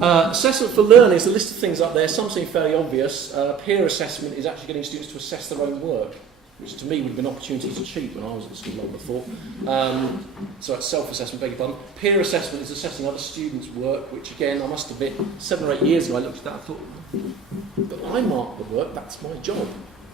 Assessment for learning is a list of things up there. Some seem fairly obvious. Peer assessment is actually getting students to assess their own work, which to me would have been an opportunity to cheat when I was at school, I would have thought. So it's self-assessment, beg your pardon. Peer assessment is assessing other students' work, which again, I must admit, 7 or 8 years ago I looked at that and thought, but I mark the work, that's my job.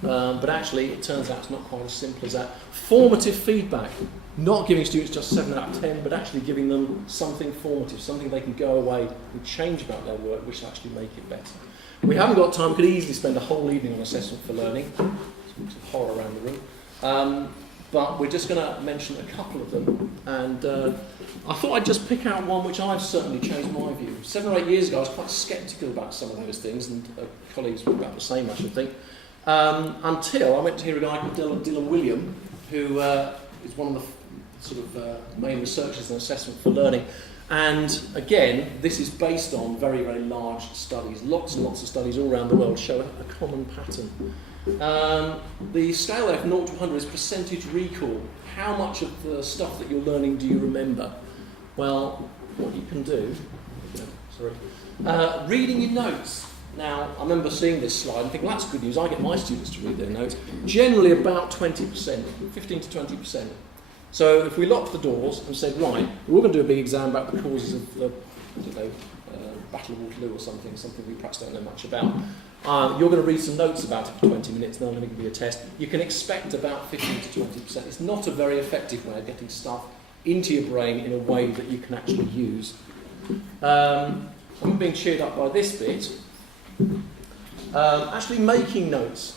But actually, it turns out it's not quite as simple as that. Formative feedback, not giving students just 7 out of 10, but actually giving them something formative, something they can go away and change about their work, which will actually make it better. We haven't got time, we could easily spend a whole evening on assessment for learning. Some horror around the room. But we're just going to mention a couple of them. And I thought I'd just pick out one which I've certainly changed my view. 7 or 8 years ago, I was quite sceptical about some of those things, and colleagues were about the same, I should think. Until I went to hear a guy called Dylan William, who is one of the sort of main researchers in assessment for learning. And again, this is based on very, very large studies. Lots and lots of studies all around the world show a common pattern. The scale there from 0 to 100 is percentage recall. How much of the stuff that you're learning do you remember? Well, what you can do, reading your notes. Now, I remember seeing this slide and thinking, well, that's good news. I get my students to read their notes. Generally about 20%, 15 to 20%. So if we locked the doors and said, right, we're all going to do a big exam about the causes of the, Battle of Waterloo or something we perhaps don't know much about. You're going to read some notes about it for 20 minutes, and I'm going to give you a test. You can expect about 15 to 20%. It's not a very effective way of getting stuff into your brain in a way that you can actually use. I'm being cheered up by this bit. Actually making notes.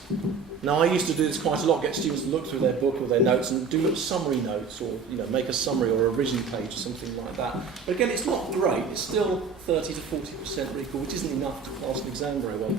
Now, I used to do this quite a lot, get students to look through their book or their notes and do little summary notes, or make a summary or a revision page or something like that. But again, it's not great. It's still 30 to 40% recall, which isn't enough to pass an exam very well.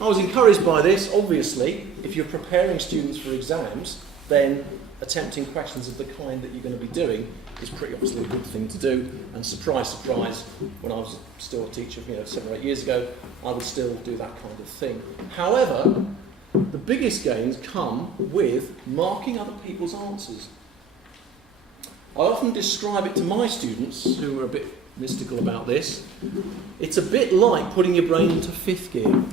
I was encouraged by this. Obviously, if you're preparing students for exams, then attempting questions of the kind that you're going to be doing is pretty obviously a good thing to do. And surprise, surprise, when I was still a teacher, 7 or 8 years ago, I would still do that kind of thing. However, the biggest gains come with marking other people's answers. I often describe it to my students, who are a bit mystical about this. It's a bit like putting your brain into 5th gear.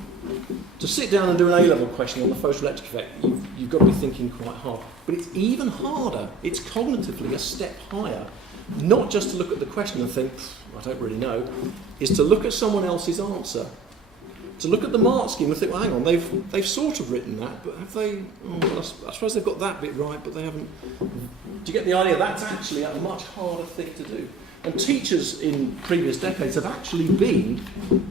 To sit down and do an A-level question on the photoelectric effect, you've got to be thinking quite hard. But it's even harder, it's cognitively a step higher, not just to look at the question and think, I don't really know, is to look at someone else's answer. To look at the mark scheme and think, well, hang on, they've sort of written that, but have they, I suppose they've got that bit right, but they haven't. Do you get the idea? That's actually a much harder thing to do. And teachers in previous decades have actually been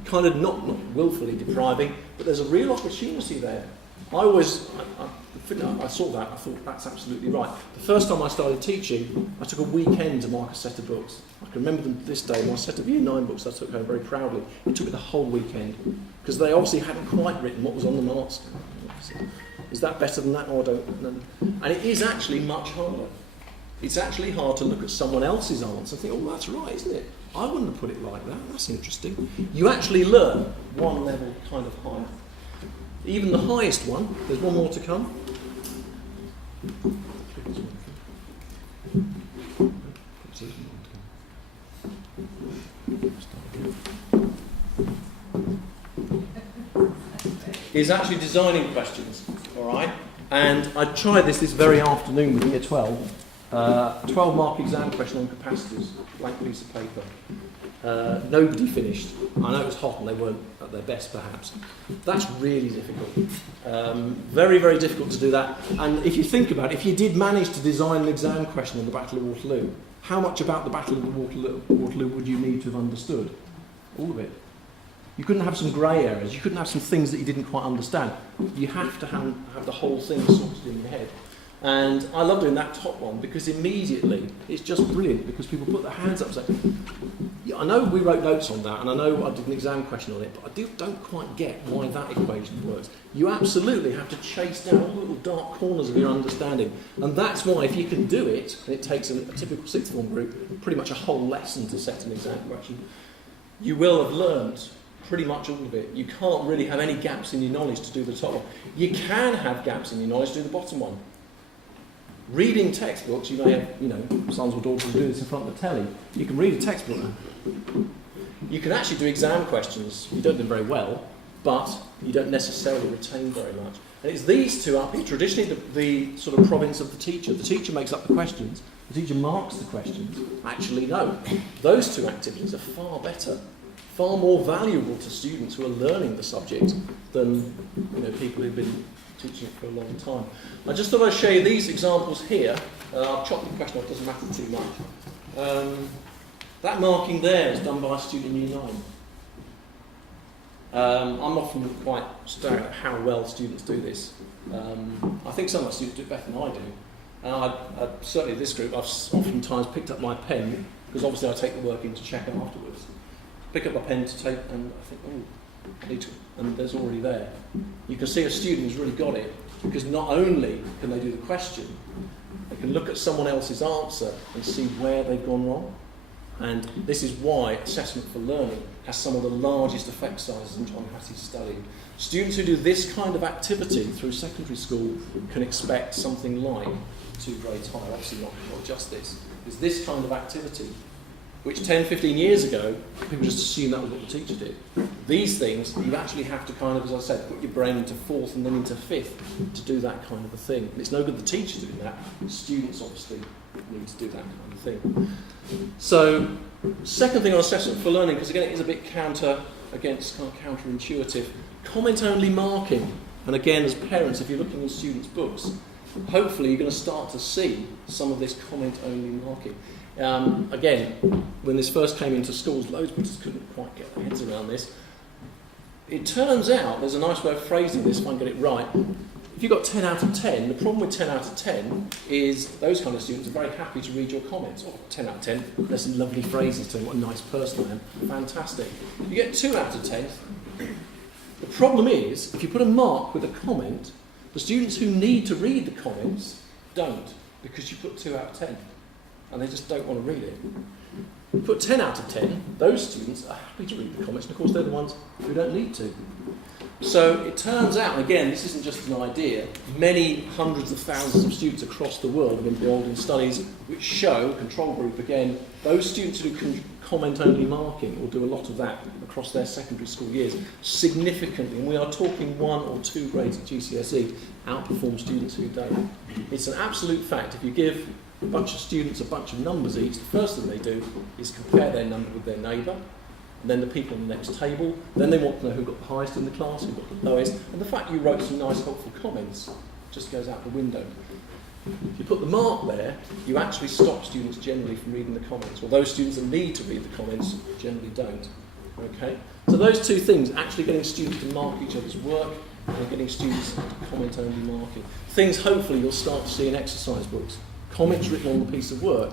kind of not willfully depriving, but there's a real opportunity there. I saw that, I thought that's absolutely right. The first time I started teaching, I took a weekend to mark a set of books. I can remember them to this day, my set of Year 9 books I took home very proudly. It took me the whole weekend, because they obviously hadn't quite written what was on the mark scheme. Is that better than that? Oh, I don't know. And it is actually much harder. It's actually hard to look at someone else's answer and think, oh, that's right, isn't it? I wouldn't have put it like that. That's interesting. You actually learn one level kind of higher. Even the highest one, there's one more to come. Is actually designing questions, all right? And I tried this very afternoon with Year 12. 12-mark exam question on capacitors, blank piece of paper. Nobody finished. I know it was hot and they weren't at their best, perhaps. That's really difficult. Very, very difficult to do that. And if you think about it, if you did manage to design an exam question on the Battle of Waterloo, how much about the Battle of Waterloo would you need to have understood? All of it. You couldn't have some grey areas. You couldn't have some things that you didn't quite understand. You have to have the whole thing sorted in your head. And I love doing that top one because immediately it's just brilliant because people put their hands up and say, yeah, I know we wrote notes on that and I know I did an exam question on it, but I don't quite get why that equation works. You absolutely have to chase down all the little dark corners of your understanding. And that's why if you can do it, and it takes a typical sixth form group pretty much a whole lesson to set an exam question, you will have learned pretty much all of it. You can't really have any gaps in your knowledge to do the top one. You can have gaps in your knowledge to do the bottom one. Reading textbooks, you may have, sons or daughters do this in front of the telly. You can read a textbook You can actually do exam questions. You don't do them very well, but you don't necessarily retain very much. And it's these two up here, traditionally the sort of province of the teacher. The teacher makes up the questions, the teacher marks the questions. Actually, no. Those two activities are far better, far more valuable to students who are learning the subject than people who've been teaching it for a long time. I just thought I'd show you these examples here. I'll chop the question off, doesn't matter too much. That marking there is done by a student in Year 9. I'm often quite staring at how well students do this. I think some of my students do it better than I do. And certainly this group, I've oftentimes picked up my pen, because obviously I take the work in to check them afterwards. Pick up my pen to take, and I think, oh, I need to, and there's already there. You can see a student who's really got it, because not only can they do the question, they can look at someone else's answer and see where they've gone wrong. And this is why Assessment for Learning has some of the largest effect sizes in John Hattie's study. Students who do this kind of activity through secondary school can expect something like 2 grades higher. Obviously not just this. It's this kind of activity, which 10, 15 years ago, people just assumed that was what the teacher did. These things, you actually have to kind of, as I said, put your brain into 4th and then into 5th to do that kind of a thing. And it's no good the teacher doing that. Students obviously need to do that kind of thing. So, second thing on Assessment for Learning, because again it is a bit counterintuitive, comment-only marking. And again, as parents, if you're looking in students' books, hopefully you're going to start to see some of this comment-only marking. Again, when this first came into schools, loads of us couldn't quite get their heads around this. It turns out, there's a nice way of phrasing this if I can get it right. If you've got 10 out of 10, the problem with 10 out of 10 is those kind of students are very happy to read your comments. Oh, 10 out of 10, there's some lovely phrases telling what a nice person I am. Fantastic. You get 2 out of 10. The problem is, if you put a mark with a comment, the students who need to read the comments don't, because you put 2 out of 10. And they just don't want to read it. You put 10 out of 10, those students are happy to read the comments, and of course they're the ones who don't need to. So it turns out, and again, this isn't just an idea, many hundreds of thousands of students across the world have been involved in studies which show, control group again, those students who can comment-only marking or do a lot of that across their secondary school years significantly, and we are talking 1 or 2 grades at GCSE, outperform students who don't. It's an absolute fact. If you give a bunch of students a bunch of numbers each, the first thing they do is compare their number with their neighbour, and then the people on the next table. Then they want to know who got the highest in the class, who got the lowest, and the fact you wrote some nice helpful comments just goes out the window. If you put the mark there, you actually stop students generally from reading the comments, or those students that need to read the comments generally don't. Okay? So those two things, actually getting students to mark each other's work and getting students to comment only marking. Things hopefully you'll start to see in exercise books. Comments written on the piece of work,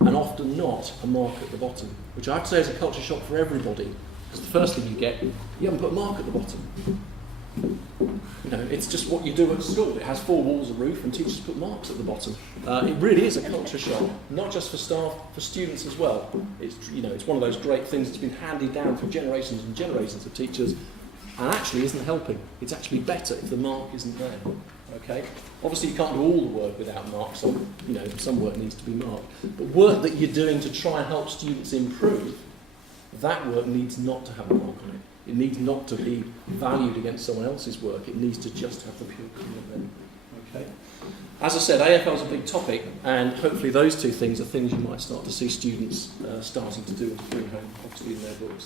and often not a mark at the bottom, which I have to say is a culture shock for everybody, because the first thing you get, you haven't put a mark at the bottom. It's just what you do at school. It has 4 walls, a roof, and teachers put marks at the bottom. It really is a culture shock, not just for staff, for students as well. It's one of those great things that's been handed down through generations and generations of teachers, and actually isn't helping. It's actually better if the mark isn't there. Okay? Obviously you can't do all the work without marks, so some work needs to be marked. But work that you're doing to try and help students improve, that work needs not to have a mark on it. It needs not to be valued against someone else's work. It needs to just have the pure comment there. Okay? As I said, AFL is a big topic, and hopefully those two things are things you might start to see students starting to do and to bring home, obviously, in their books.